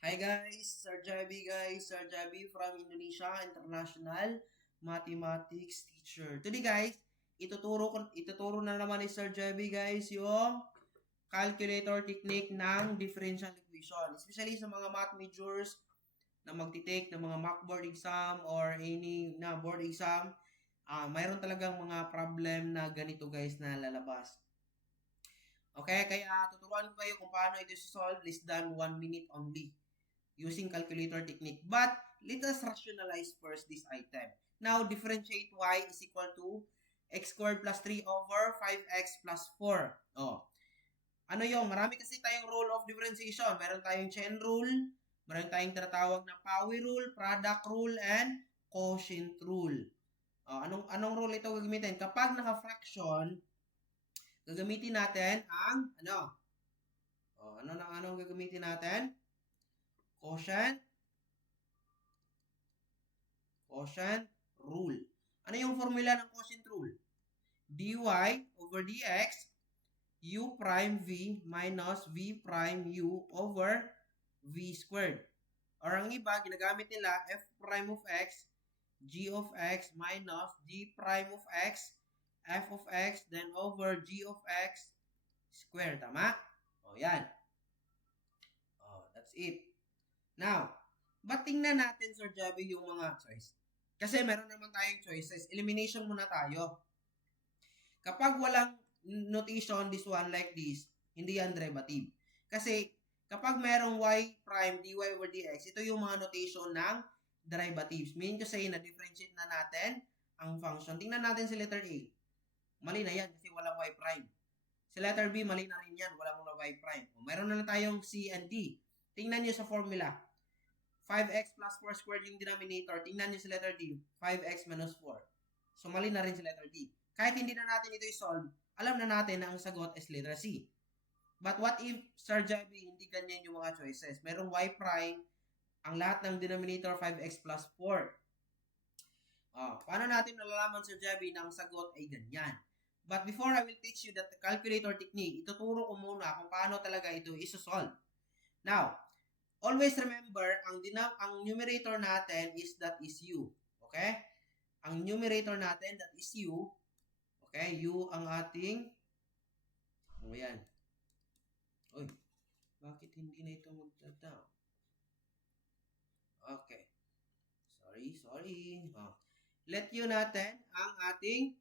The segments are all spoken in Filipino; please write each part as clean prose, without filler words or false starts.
Hi guys, Sir Javi from Indonesia International Mathematics Teacher. Today guys, ituturo na naman ni Sir Javi guys yung calculator technique ng differential equation. Especially sa mga math majors na magti-take ng mga mock board exam or any na board exam, mayroon talagang mga problem na ganito guys na lalabas. Okay, kaya tuturuan ko kayo kung paano ito solve less than 1 minute only using calculator technique. But let us rationalize first this item. Now, differentiate y is equal to x squared plus 3 over 5x plus 4. Oh. Ano yung? Marami kasi tayong rule of differentiation. Meron tayong chain rule, meron tayong tinatawag na Power rule, product rule, and quotient rule. Oh, anong rule ito gagamitin? Kapag naka-fraction, gagamitin natin ang anong gagamitin natin? Quotient rule. Ano yung formula ng quotient rule? dy over dx u prime v minus v prime u over v squared. Or ang iba, ginagamit nila f prime of x, g of x minus g prime of x, f of x, then over g of x squared. Tama? O, yan. O, that's it. Now, ba't tingnan natin, Sir Javi, yung mga choice? Kasi meron naman tayong choices. Elimination muna tayo. Kapag walang notation, this one like this, hindi yan derivative. Kasi kapag merong y prime dy over dx, ito yung mga notation ng derivatives. Meaning to say na differentiate na natin ang function. Tingnan natin si letter A. Mali na yan kasi walang y prime. Si letter B, mali na rin yan. Walang y prime. O, meron na tayong C and D. Tingnan nyo sa formula. 5x plus 4 squared yung denominator. Tingnan nyo sa letter D. 5x minus 4. So, mali na rin sa letter D. Kahit hindi na natin ito i-solve, alam na natin na ang sagot is letter C. But what if, Sir Javi, hindi ganyan yung mga choices? Merong y prime, ang lahat ng denominator 5x plus 4. Paano natin nalalaman, Sir Javi, na ang sagot ay ganyan? But before I will teach you that calculator technique, ituturo ko muna kung paano talaga ito isosolve. Now, always remember, ang numerator natin is that is u. Okay? Ang numerator natin, that is u. Okay? U ang ating, yan. Uy, bakit hindi na ito magta-down? Okay. Sorry. Let u natin ang ating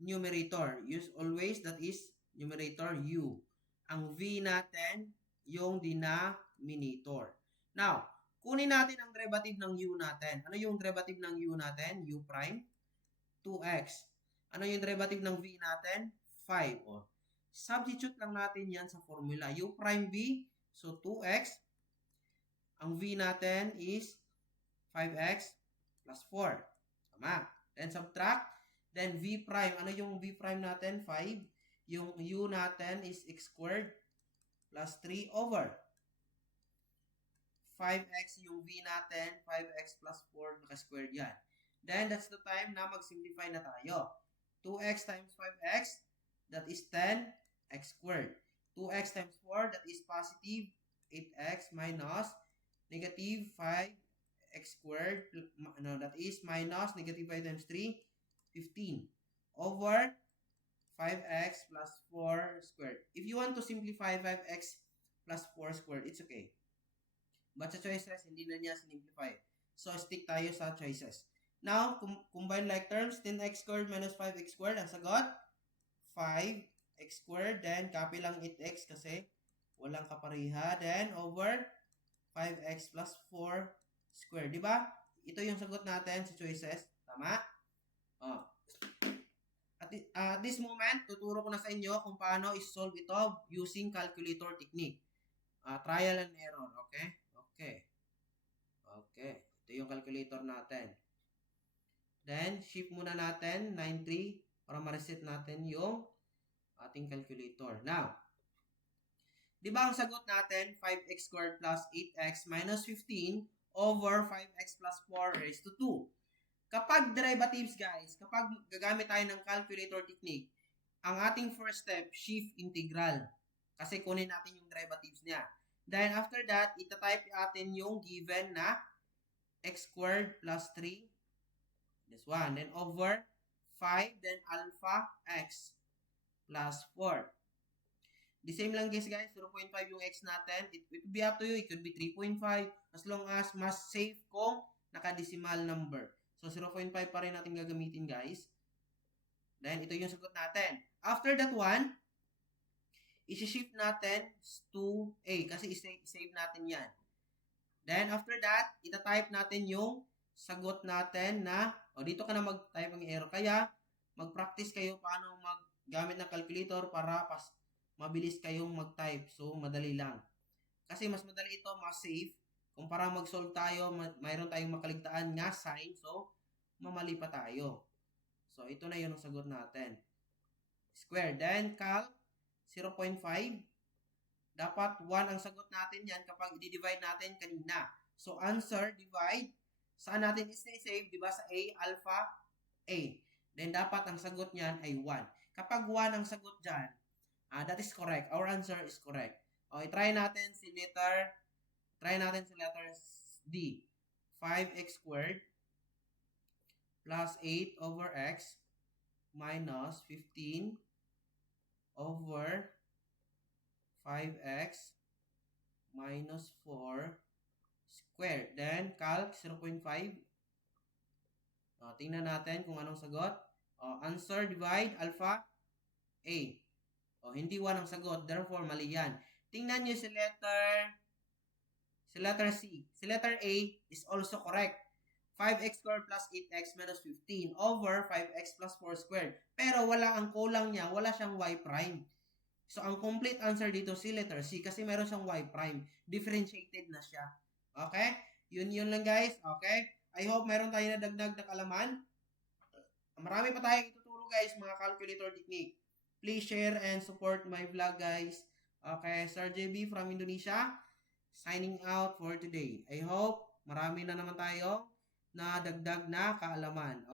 numerator. Use always that is numerator u. Ang v natin, yung denominator. Now, kunin natin ang derivative ng u natin. Ano yung derivative ng u natin? U prime 2x. Ano yung derivative ng v natin? 5. Substitute lang natin yan sa formula. U prime v, so 2x. Ang v natin is 5x plus 4. Tama. Then subtract. Then v prime. Ano yung v prime natin? 5. Yung u natin is x squared plus 3 over 5x yung v natin, 5x plus 4, naka-squared yan. Then, that's the time na mag-simplify na tayo. 2x times 5x, that is 10x squared. 2x times 4, that is positive 8x minus negative 5x squared, that is minus negative 5 times 3, 15, over 5x plus 4 squared. If you want to simplify 5x plus 4 squared, it's okay. But sa choices, hindi na niya simplify. So, stick tayo sa choices. Now, combine like terms, 10x squared minus 5x squared. Ang sagot, 5x squared. Then, copy lang 8x kasi walang kapariha. Then, over 5x plus 4 squared. Diba? Ito yung sagot natin sa choices. Tama? At this moment, tuturo ko na sa inyo kung paano isolve ito using calculator technique. Trial and error. Okay? Okay. Ito yung calculator natin. Then, shift muna natin 93 para ma-reset natin yung ating calculator. Now, di ba ang sagot natin 5x squared plus 8x minus 15 over 5x plus 4 raised to 2. Kapag derivatives, guys, kapag gagamit tayo ng calculator technique, ang ating first step, shift integral. Kasi kunin natin yung derivatives niya. Then, after that, itatype natin yung given na x squared plus 3. This one. Then, over 5. Then, alpha x plus 4. The same lang guys, 0.5 yung x natin. It will be up to you. It could be 3.5 as long as mas safe kung naka-decimal number. So, 0.5 pa rin natin gagamitin guys. Then, ito yung sagot natin. After that one, isi-shift natin to A kasi i-save natin yan. Then, after that, ita-type natin yung sagot natin na, dito ka na mag-type ng error. Kaya, mag-practice kayo paano maggamit ng calculator para mabilis kayong mag-type. So, madali lang. Kasi mas madali ito, mas safe. Kung para mag-solve tayo, mayroon tayong makaligtaan nga sign. So, mamali pa tayo. So, ito na yun ang sagot natin. Square. Then, calc 0.5. Dapat 1 ang sagot natin yan kapag i-divide natin kanina. So, answer, divide. Saan natin i-save? Diba sa A, alpha, A. Then, dapat ang sagot niyan ay 1. Kapag 1 ang sagot dyan, that is correct. Our answer is correct. Okay, try natin si letter D. 5x squared plus 8 over x minus 15 over 5x minus 4 squared. Then, calc 0.5. Tingnan natin kung anong sagot. Answer, divide, alpha, A. Hindi 1 ang sagot. Therefore, mali yan. Tingnan nyo si letter C. Si letter A is also correct. 5x squared plus 8x minus 15 over 5x plus 4 squared. Pero wala ang kulang niya. Wala siyang y prime. So, ang complete answer dito si letter C kasi meron siyang y prime. Differentiated na siya. Okay? Yun lang guys. Okay? I hope meron tayo na dagdag na kalaman. Marami pa tayong ituturo guys, mga calculator technique. Please share and support my vlog guys. Okay, Sir JB from Indonesia. Signing out for today. I hope marami na naman tayo na dagdag na kaalaman.